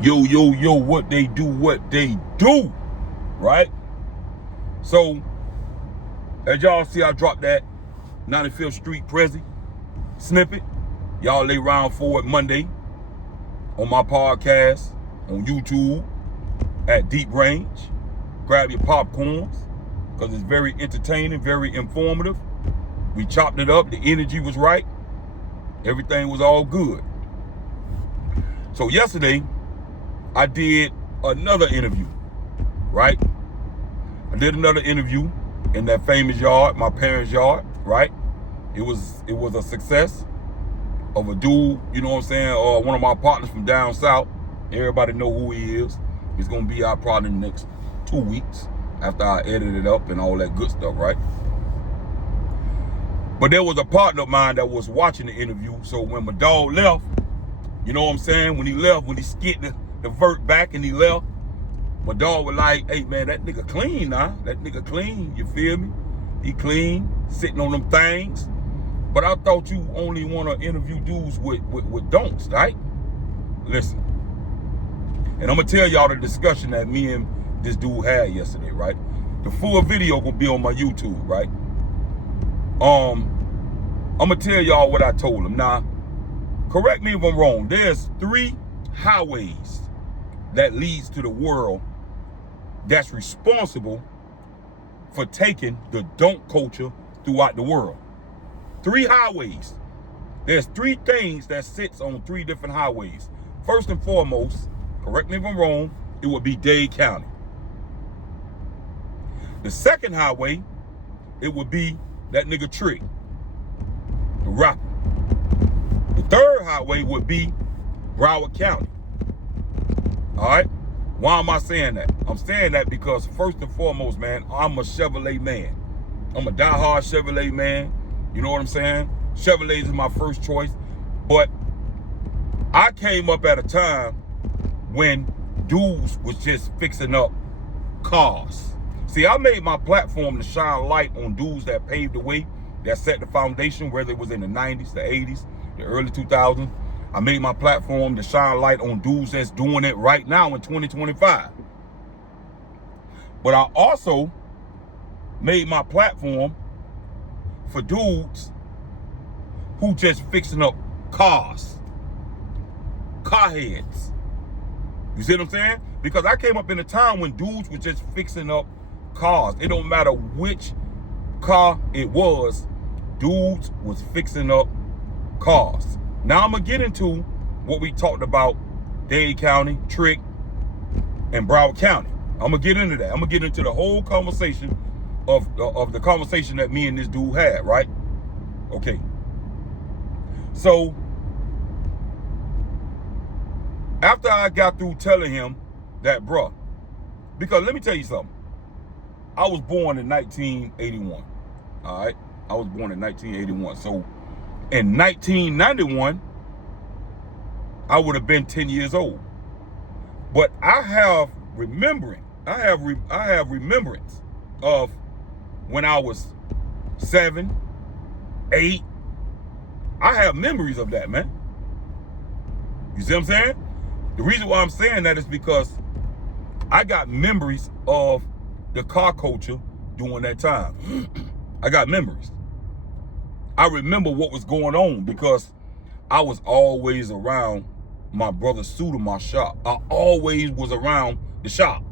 Yo, yo, yo, what they do, right? So, as y'all see, I dropped that 95th Street Prezi snippet. Y'all lay round for it Monday on my podcast on YouTube at Deep Range. Grab your popcorns because it's very entertaining, very informative. We chopped it up. The energy was right. Everything was all good. So yesterday, I did another interview, right? I did another interview in that famous yard, my parents' yard, right? It was a success of a dude, you know what I'm saying? One of my partners from down south. Everybody know who he is. He's gonna be out probably in the next 2 weeks after I edit it up and all that good stuff, right? But there was a partner of mine that was watching the interview. So when my dog left, you know what I'm saying? When he left, when he skipped the vert back and he left, my dog was like, hey man, that nigga clean now. That nigga clean, you feel me? He clean, sitting on them things. But I thought you only want to interview dudes with don'ts, right? Listen. And I'm going to tell y'all the discussion that me and this dude had yesterday, right? The full video gonna be on my YouTube, right? I'm gonna tell y'all what I told him. Now, correct me if I'm wrong. There's 3 highways that leads to the world that's responsible for taking the don't culture throughout the world. 3 highways. There's 3 things that sits on 3 different highways. First and foremost, correct me if I'm wrong, it would be Dade County. The second highway, it would be that nigga Trick, the rapper. The third highway would be Broward County. All right? Why am I saying that? I'm saying that because first and foremost, man, I'm a Chevrolet man. I'm a diehard Chevrolet man. You know what I'm saying? Chevrolet is my first choice. But I came up at a time when dudes was just fixing up cars. See, I made my platform to shine light on dudes that paved the way, that set the foundation, whether it was in the 90s, the 80s, the early 2000s. I made my platform to shine light on dudes that's doing it right now in 2025. But I also made my platform for dudes who just fixing up cars, car heads. You see what I'm saying? Because I came up in a time when dudes were just fixing up cars. It don't matter which car it was, dudes was fixing up cars. Now I'm gonna get into what we talked about, Dade County, Trick, and Broward County. I'm gonna get into that. I'm gonna get into the whole conversation of the conversation that me and this dude had, right? Okay. So after I got through telling him that, bruh, because let me tell you something. I was born in 1981, all right? I was born in 1981. So in 1991, I would have been 10 years old. But I have remembrance of when I was 7, 8. I have memories of that, man. You see what I'm saying? The reason why I'm saying that is because I got memories of the car culture during that time. I got memories. I remember what was going on because I was always around my brother's suit in my shop. I always was around the shop.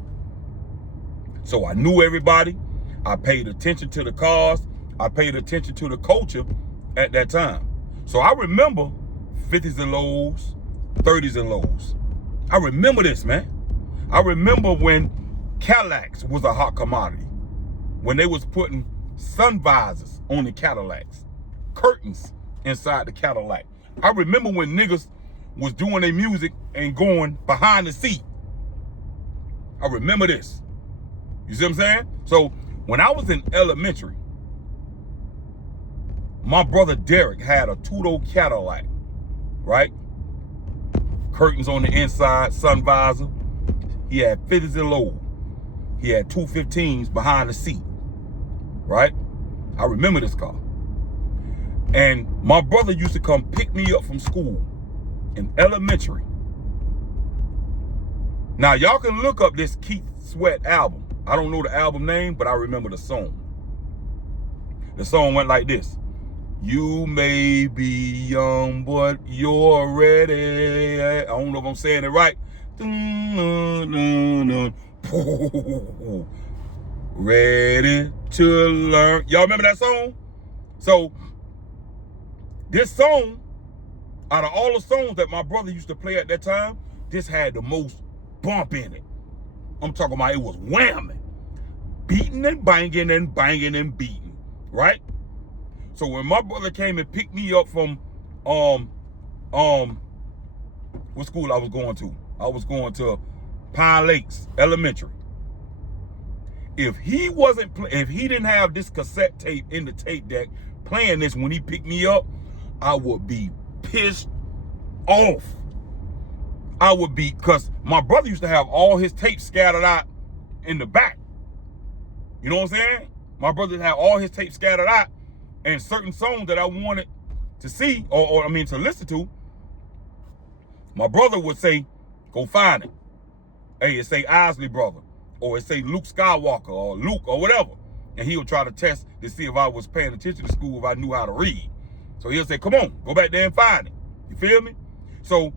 So I knew everybody. I paid attention to the cars. I paid attention to the culture at that time. So I remember 50s and lows, 30s and lows. I remember this, man. I remember when Cadillacs was a hot commodity. When they was putting sun visors on the Cadillacs, curtains inside the Cadillac. I remember when niggas was doing their music and going behind the seat. I remember this. You see what I'm saying? So when I was in elementary, my brother Derek had a two-door Cadillac, right? Curtains on the inside, sun visor. He had 50s and lows. He had 215s behind the seat, right? I remember this car. And my brother used to come pick me up from school in elementary Now, y'all can look up this Keith Sweat album. I don't know the album name, but I remember the song. The song went like this. You may be young, but you're ready. I don't know if I'm saying it right. Ready to learn. Y'all remember that song? So, this song, out of all the songs that my brother used to play at that time, this had the most bump in it. I'm talking about it was whamming. Beating and banging and banging and beating. Right? So when my brother came and picked me up from what school I was going to? I was going to Pine Lakes Elementary. If he didn't have this cassette tape in the tape deck playing this when he picked me up, I would be pissed off. I would be, because my brother used to have all his tapes scattered out in the back. You know what I'm saying? My brother had all his tapes scattered out, and certain songs that I wanted to see, or to listen to, my brother would say, go find it. Hey, it say Isley Brother, or it say Luke Skywalker, or Luke, or whatever. And he would try to test to see if I was paying attention to school, if I knew how to read. So he'll say, come on, go back there and find it. You feel me? So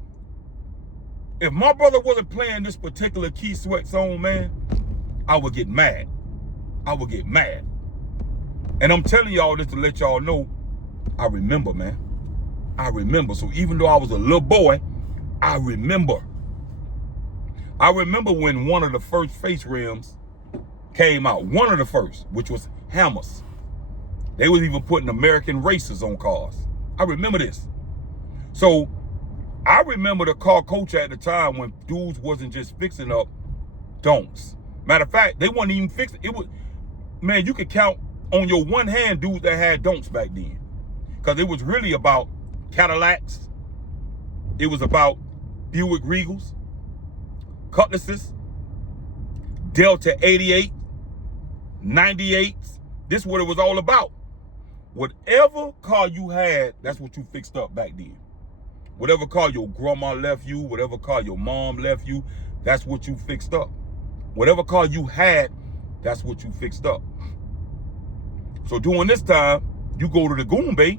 if my brother wasn't playing this particular Keith Sweat song, man, I would get mad. I would get mad. And I'm telling y'all this to let y'all know, I remember, man. I remember. So even though I was a little boy, I remember. I remember when one of the first face rims came out. One of the first, which was Hammers. They was even putting American racers on cars. I remember this. So I remember the car culture at the time when dudes wasn't just fixing up donks. Matter of fact, they wasn't even fixing it. Was, man, you could count on your one hand dudes that had donks back then. Because it was really about Cadillacs. It was about Buick Regals, Cutlasses, Delta 88, 98s. This is what it was all about. Whatever car you had, that's what you fixed up back then. Whatever car your grandma left you, whatever car your mom left you, that's what you fixed up. Whatever car you had, that's what you fixed up. So during this time, you go to the Goon Bay,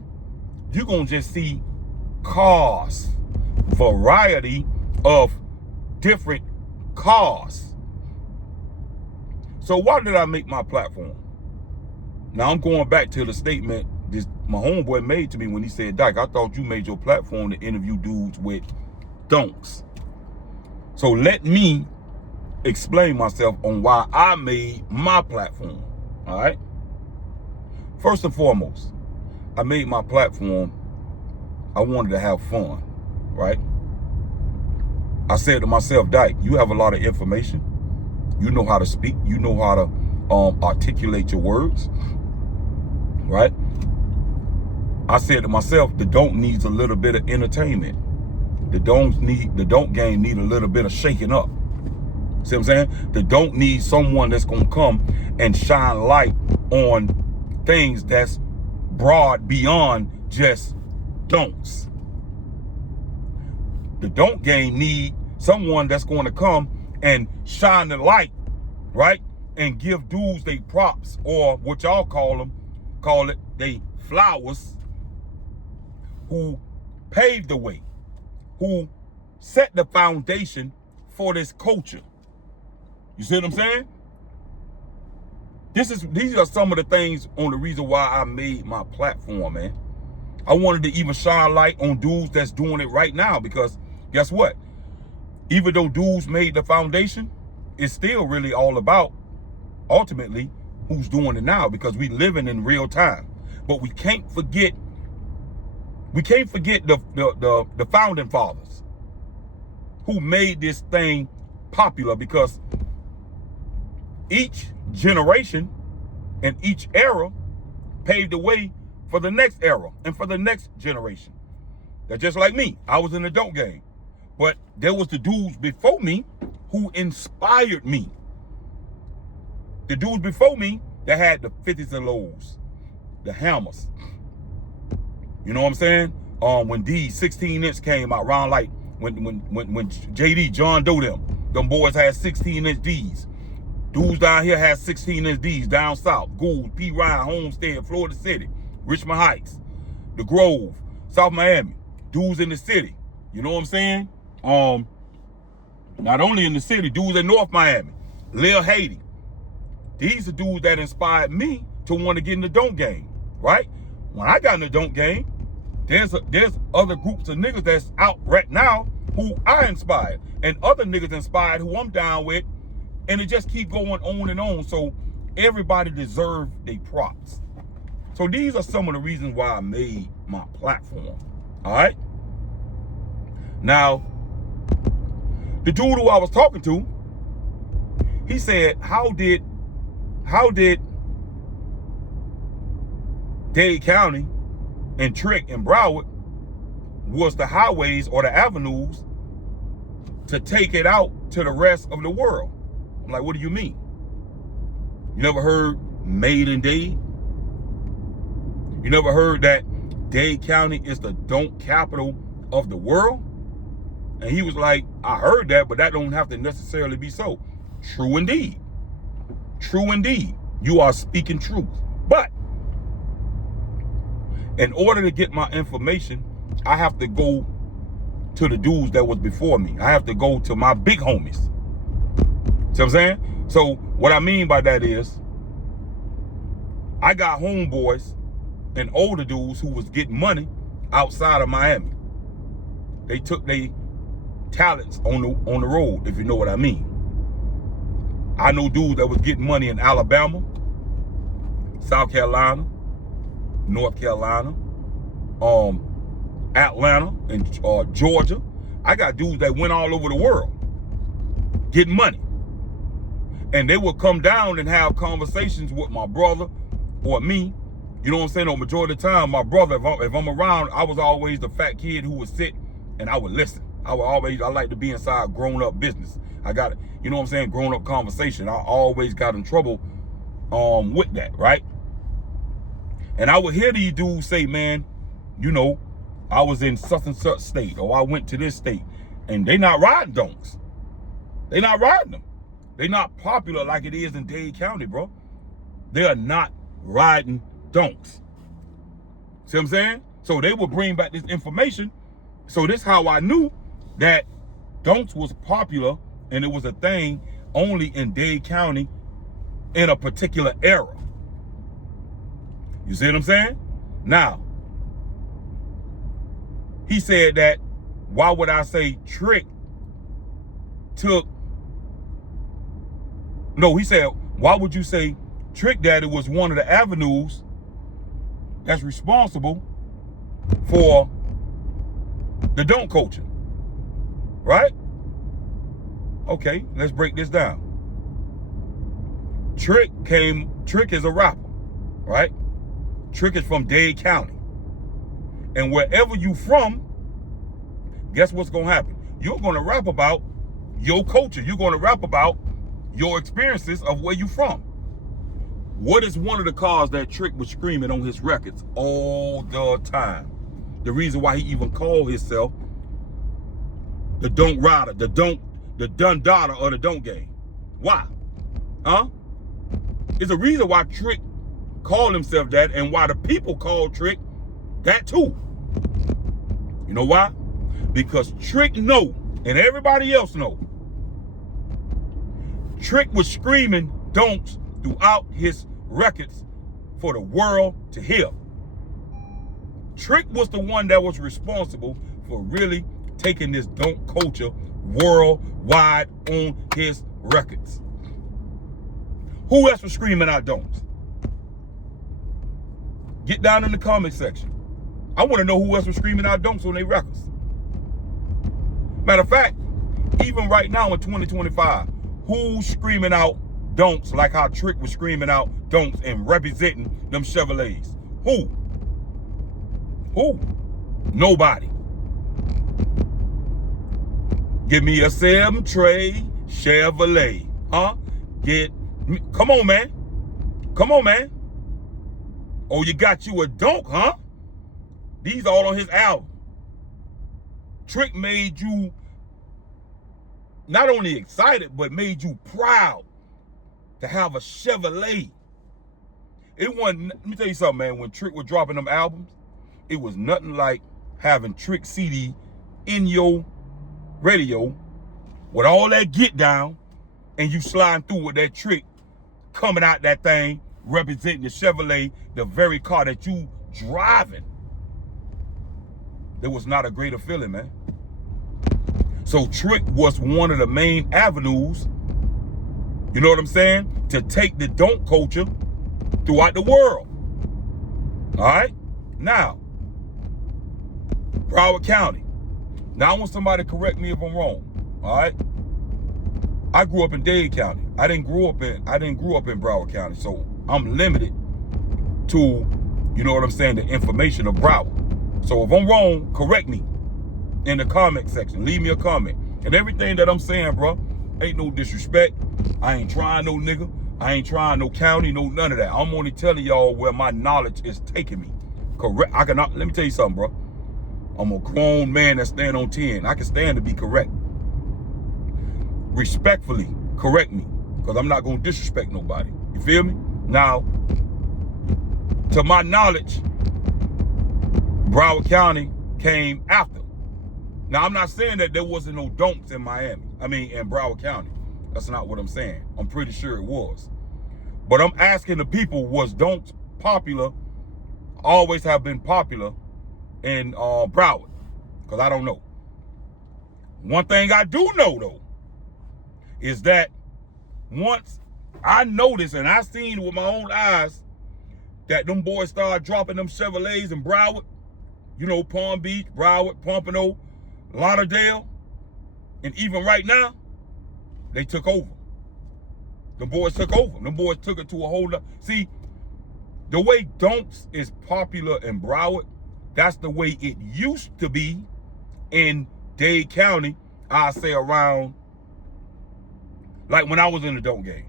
you're going to just see cars, variety of different cars. So why did I make my platform? Now I'm going back to the statement my homeboy made to me when he said, Dyke, I thought you made your platform to interview dudes with donks. So let me explain myself on why I made my platform, all right? First and foremost, I made my platform, I wanted to have fun, right? I said to myself, Dyke, you have a lot of information. You know how to speak. You know how to articulate your words, right? I said to myself, the don't needs a little bit of entertainment. The don't game need a little bit of shaking up. See what I'm saying? The don't need someone that's gonna come and shine light on things that's broad beyond just don'ts. The don't game need someone that's going to come and shine the light, right? And give dudes they props, or what y'all call it they flowers, who paved the way, who set the foundation for this culture. You see what I'm saying? These are some of the things on the reason why I made my platform, man. I wanted to even shine light on dudes that's doing it right now, because guess what? Even though dudes made the foundation, it's still really all about, ultimately, who's doing it now, because we living in real time. But we can't forget the founding fathers who made this thing popular, because each generation and each era paved the way for the next era and for the next generation. They're just like me. I was in the don't game. But there was the dudes before me who inspired me. The dudes before me that had the 50s and lows, the Hammers. You know what I'm saying? When these 16-inch came out, around like when JD, John Doe them, Them boys had 16-inch D's. Dudes down here had 16-inch D's down south. Gould, P. Ryan, Homestead, Florida City, Richmond Heights, The Grove, South Miami. Dudes in the city. You know what I'm saying? Not only in the city, dudes in North Miami, Lil Haiti. These are dudes that inspired me to want to get in the don't game, right? When I got in the don't game, there's other groups of niggas that's out right now who I inspired, and other niggas inspired who I'm down with, and it just keep going on and on. So everybody deserves their props. So these are some of the reasons why I made my platform. All right. Now, the dude who I was talking to, he said, how did Dade County and Trick and Broward was the highways or the avenues to take it out to the rest of the world? I'm like, what do you mean? You never heard Made in Dade? You never heard that Dade County is the don't capital of the world? And he was like, I heard that, but that don't have to necessarily be so. True indeed. True indeed. You are speaking truth. But in order to get my information, I have to go to the dudes that was before me. I have to go to my big homies. See what I'm saying? So what I mean by that is, I got homeboys and older dudes who was getting money outside of Miami. They took their talents on the road, if you know what I mean. I know dudes that was getting money in Alabama, South Carolina, North Carolina, Atlanta, and Georgia. I got dudes that went all over the world getting money. And they would come down and have conversations with my brother or me. You know what I'm saying? The majority of the time, my brother, if I'm around, I was always the fat kid who would sit and I would listen. I like to be inside grown-up business. I got it. You know what I'm saying? Grown-up conversation. I always got in trouble with that, right? And I would hear these dudes say, man, you know, I was in such and such state, or I went to this state, and they not riding donks. They not riding them. They not popular like it is in Dade County, bro. They are not riding donks. See what I'm saying? So they would bring back this information. So this how I knew that donks was popular and it was a thing only in Dade County in a particular era. You see what I'm saying? Now, he said that, why would I say Trick took, no, he said, why would you say Trick Daddy was one of the avenues that's responsible for the don't culture, right? Okay, let's break this down. Trick is a rapper, right? Trick is from Dade County. And wherever you from, guess what's gonna happen? You're gonna rap about your culture. You're gonna rap about your experiences of where you from. What is one of the cars that Trick was screaming on his records all the time? The reason why he even called himself the don't rider, the done daughter of the don't game. Why? Huh? It's a reason why Trick called himself that, and why the people called Trick that too. You know why? Because Trick know, and everybody else know, Trick was screaming don'ts throughout his records for the world to hear. Trick was the one that was responsible for really taking this don't culture worldwide on his records. Who else was screaming out don'ts? Get down in the comment section. I want to know who else was screaming out don'ts on their records. Matter of fact, even right now in 2025, who's screaming out don'ts like how Trick was screaming out don'ts and representing them Chevrolets? Who? Nobody. Give me a 7 tray Chevrolet, huh? Come on, man. Come on, man. Oh, you got you a donk, huh? These all on his album. Trick made you not only excited, but made you proud to have a Chevrolet. It wasn't, let me tell you something, man. When Trick was dropping them albums, it was nothing like having Trick CD in your radio with all that get down and you sliding through with that Trick coming out that thing, representing the Chevrolet, the very car that you driving. There was not a greater feeling, man. So Trick was one of the main avenues, you know what I'm saying, to take the donk culture throughout the world. All right? Now, Broward County. Now I want somebody to correct me if I'm wrong. All right? I grew up in Dade County. I didn't grow up in Broward County, so I'm limited to, you know what I'm saying, the information of Broward. So if I'm wrong, correct me in the comment section. Leave me a comment. And everything that I'm saying, bro, ain't no disrespect. I ain't trying no nigga. I ain't trying no county, no none of that. I'm only telling y'all where my knowledge is taking me. Correct. Let me tell you something, bro. I'm a grown man that stand on 10. I can stand to be correct. Respectfully, correct me, because I'm not going to disrespect nobody. You feel me? Now, to my knowledge, Broward County came after. Now, I'm not saying that there wasn't no donks in in Broward County. That's not what I'm saying. I'm pretty sure it was. But I'm asking the people, was donks popular, always have been popular in Broward? Because I don't know. One thing I do know, though, is that once I noticed and I seen with my own eyes that them boys started dropping them Chevrolets in Broward, you know, Palm Beach, Broward, Pompano, Lauderdale, and even right now, they took over. The boys took over. Them boys took it to a whole lot. See, the way donks is popular in Broward, that's the way it used to be in Dade County, I say around, like when I was in the donk game.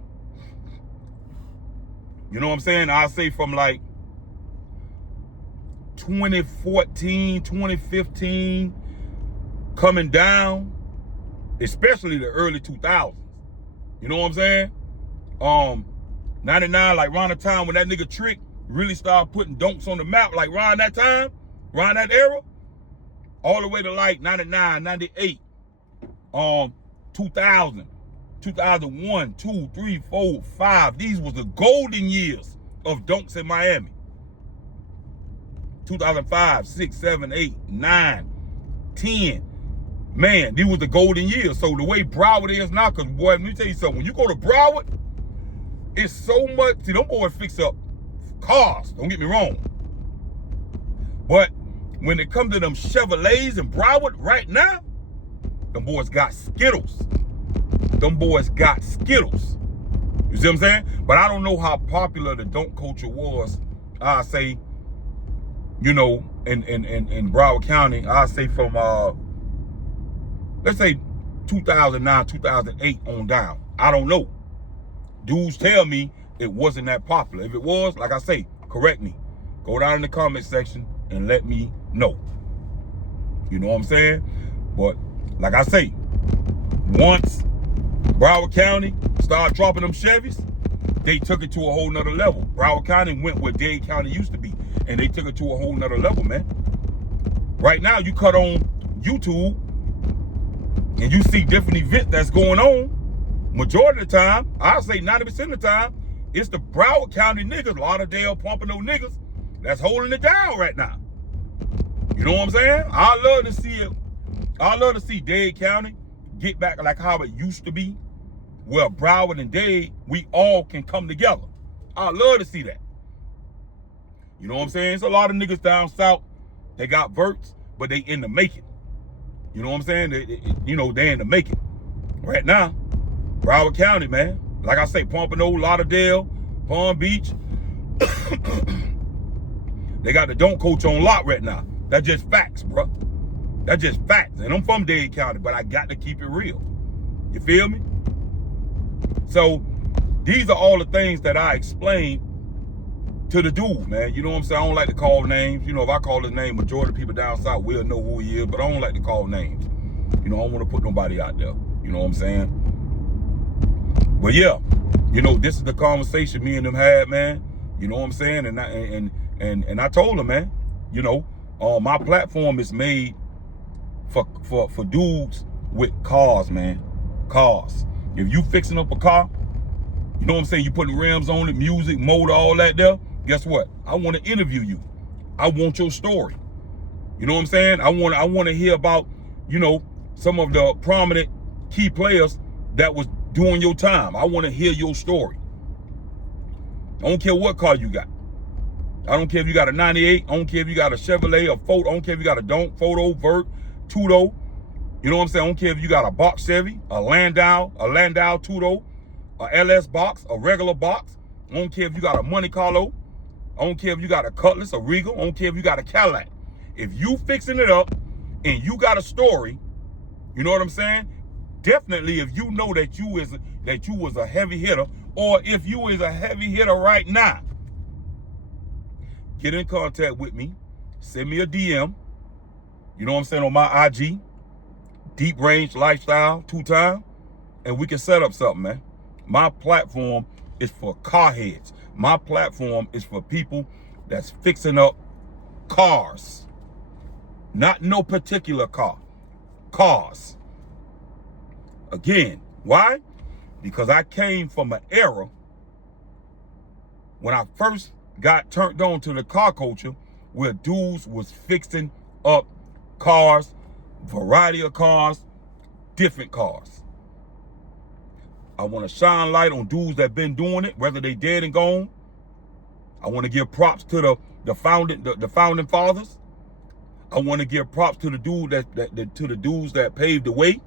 You know what I'm saying? I say from like 2014, 2015, coming down, especially the early 2000s. You know what I'm saying? 99, like around the time when that nigga Trick really started putting donks on the map, like around that time, around that era, all the way to like 99, 98, 2000, 2001, 2, 3, 4, 5. These was the golden years of donks in Miami. 2005, 6, 7, 8, 9, 10. Man, these was the golden years. So the way Broward is now, because boy, let me tell you something. When you go to Broward, it's so much. See, them boys fix up cars. Don't get me wrong. But when it comes to them Chevrolets in Broward right now, them boys got Skittles. Them boys got Skittles. You see what I'm saying? But I don't know how popular the donk culture was. I say, you know, in Broward County, I say from let's say 2009, 2008 on down. I don't know. Dudes tell me it wasn't that popular. If it was, like I say, correct me. Go down in the comment section and let me know. You know what I'm saying? But like I say, once Broward County started dropping them Chevys, they took it to a whole nother level. Broward County went where Dade County used to be, and they took it to a whole nother level, man. Right now, you cut on YouTube, and you see different events that's going on. Majority of the time, I say 90% of the time, it's the Broward County niggas, Lauderdale, Pompano niggas, that's holding it down right now. You know what I'm saying? I love to see it. I love to see Dade County get back like how it used to be, where Broward and Dade, we all can come together. I love to see that. You know what I'm saying? It's a lot of niggas down south, they got verts, but they in the making. You know what I'm saying? They in the making. Right now, Broward County, man. Like I say, Pompano, Lauderdale, Palm Beach. They got the donk coach on lock right now. That's just facts, bro. That's just facts. And I'm from Dade County, but I got to keep it real. You feel me? So these are all the things that I explained to the dude, man. You know what I'm saying? I don't like to call names. You know, if I call his name, majority of people down south will know who he is, but I don't like to call names. You know, I don't want to put nobody out there. You know You know what I'm saying? But yeah, you know, this is the conversation me and them had, man. You know what I'm saying? And I told him, man, you know, my platform is made for dudes with cars, man. Cars. If you fixing up a car, you know what I'm saying, you putting rims on it, music, motor, all that there, guess what? I want to interview you. I want your story. You know what I'm saying? I want to hear about, you know, some of the prominent key players that was doing your time. I want to hear your story. I don't care what car you got. I don't care if you got a 98. I don't care if you got a Chevrolet, a Ford. I don't care if you got a Donk, Photo, Vert, Tudo. You know what I'm saying? I don't care if you got a box Chevy, a Landau Tudo, a LS box, a regular box. I don't care if you got a Monte Carlo. I don't care if you got a Cutlass, a Regal. I don't care if you got a Cadillac. If you fixing it up and you got a story, you know what I'm saying? Definitely, if you know that you was a heavy hitter, or if you is a heavy hitter right now, get in contact with me. Send me a DM. You know what I'm saying, on my IG, Deep Range Lifestyle 2-time, and we can set up something, man. My platform is for car heads. My platform is for people that's fixing up cars. Not no particular car. Cars. Again, why? Because I came from an era when I first got turned on to the car culture where dudes was fixing up cars, variety of cars, different cars. I want to shine light on dudes that been doing it, whether they dead and gone. I want to give props to the founding fathers. I want to give props to the dudes that paved the way.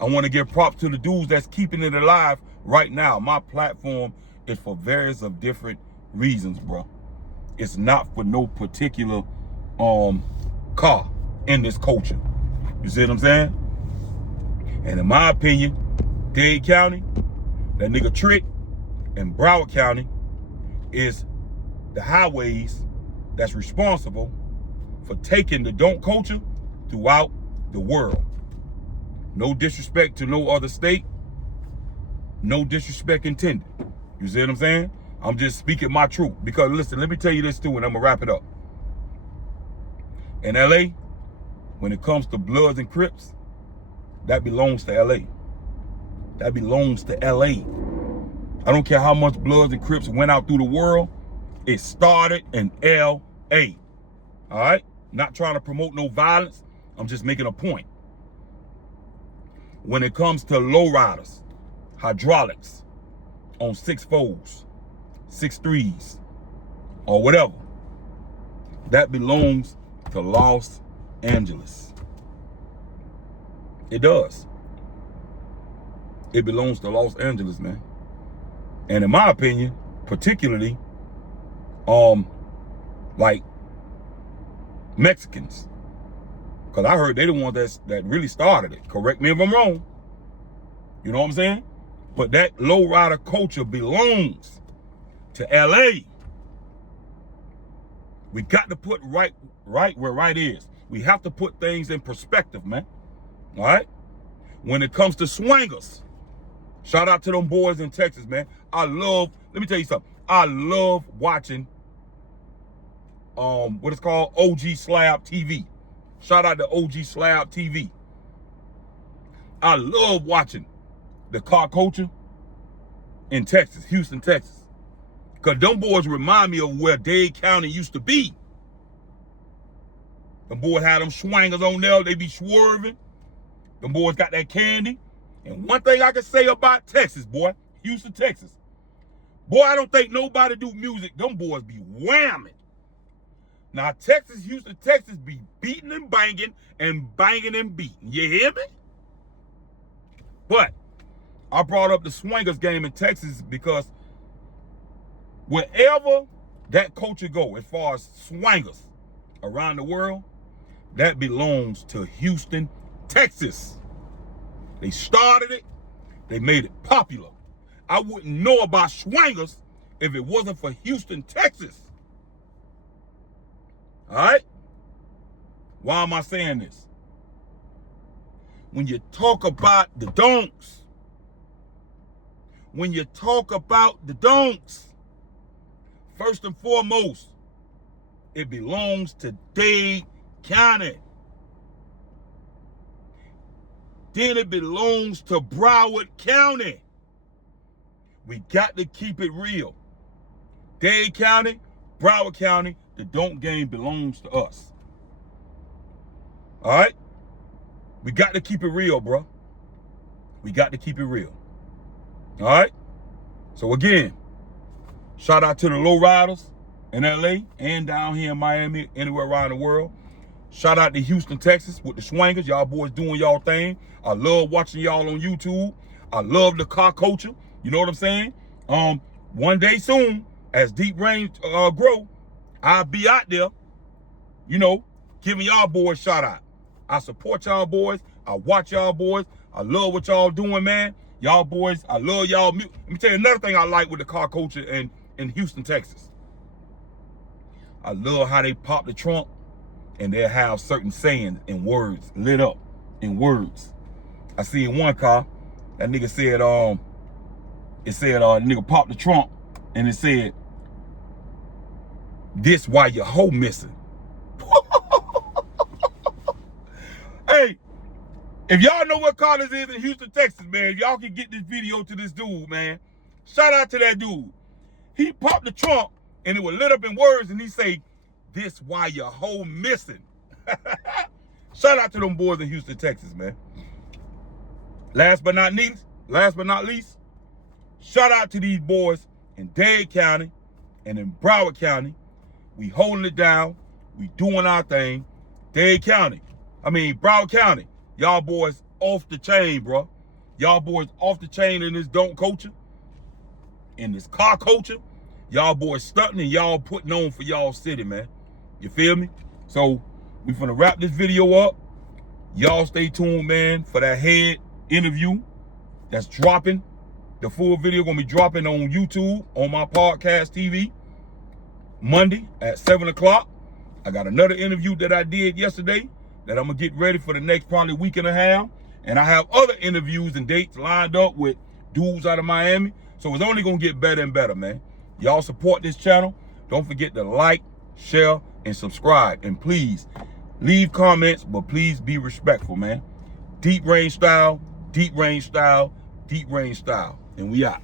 I want to give props to the dudes that's keeping it alive right now. My platform is for various of different reasons, bro. It's not for no particular car in this culture. You see what I'm saying? And in my opinion, Dade County, that nigga Trick, and Broward County is the highways that's responsible for taking the don't culture throughout the world. No disrespect to no other state. No disrespect intended. You see what I'm saying? I'm just speaking my truth. Because listen, let me tell you this too, and I'm gonna wrap it up. In LA, when it comes to Bloods and Crips, that belongs to LA. That belongs to LA. I don't care how much Bloods and Crips went out through the world. It started in LA. All right? Not trying to promote no violence. I'm just making a point. When it comes to lowriders, hydraulics on 6.4s, 6.3s, or whatever, that belongs to Los Angeles. It does. It belongs to Los Angeles, man. And in my opinion, particularly, like Mexicans. Because I heard they the ones that really started it. Correct me if I'm wrong. You know what I'm saying? But that lowrider culture belongs to LA. We got to put right where right is. We have to put things in perspective, man. All right? When it comes to swingers, shout out to them boys in Texas, man. Let me tell you something. I love watching what it's called, OG Slab TV. Shout out to OG Slab TV. I love watching the car culture in Texas, Houston, Texas. Because them boys remind me of where Dade County used to be. Them boys had them swangers on there. They be swerving. Them boys got that candy. And one thing I can say about Texas, boy, Houston, Texas. Boy, I don't think nobody do music. Them boys be whamming. Now, Texas, Houston, Texas be beating and banging and beating. You hear me? But I brought up the swingers game in Texas because wherever that culture go, as far as swingers around the world, that belongs to Houston, Texas. They started it. They made it popular. I wouldn't know about swingers if it wasn't for Houston, Texas. All right? Why am I saying this? when you talk about the donks, when you talk about the donks, first and foremost, it belongs to Dade County. Then it belongs to Broward County. We got to keep it real. Dade County, Broward County, the donk game belongs to us. All right? We got to keep it real, bro. We got to keep it real. All right? So again, shout out to the lowriders in LA and down here in Miami, anywhere around the world. Shout out to Houston, Texas with the swingers. Y'all boys doing y'all thing. I love watching y'all on YouTube. I love the car culture. You know what I'm saying? One day soon, as Deep Range grow, I'll be out there, you know, giving y'all boys shout out. I support y'all boys. I watch y'all boys. I love what y'all doing, man. Y'all boys, I love y'all. Let me tell you another thing I like with the car culture in Houston, Texas. I love how they pop the trunk and they'll have certain sayings and words lit up in words. I see in one car, that nigga said, nigga popped the trunk and it said, "This why your hoe missing." Hey, if y'all know what car this is in Houston, Texas, man, if y'all can get this video to this dude, man, shout out to that dude. He popped the trunk and it was lit up in words and he say, "This why your hoe missing." Shout out to them boys in Houston, Texas, man. Last but not least, shout out to these boys in Dade County and in Broward County. We holding it down. We doing our thing. Broward County, y'all boys off the chain, bro. Y'all boys off the chain in this donk culture, in this car culture. Y'all boys stunting and y'all putting on for y'all city, man. You feel me? So we finna wrap this video up. Y'all stay tuned, man, for that head interview that's dropping. The full video gonna be dropping on YouTube, on my podcast TV, Monday at 7 o'clock. I got another interview that I did yesterday that I'm gonna get ready for the next probably week and a half. And I have other interviews and dates lined up with dudes out of Miami. So it's only gonna get better and better, man. Y'all support this channel. Don't forget to like, share, and subscribe. And please, leave comments, but please be respectful, man. Deep range style, deep range style, deep range style. And we out.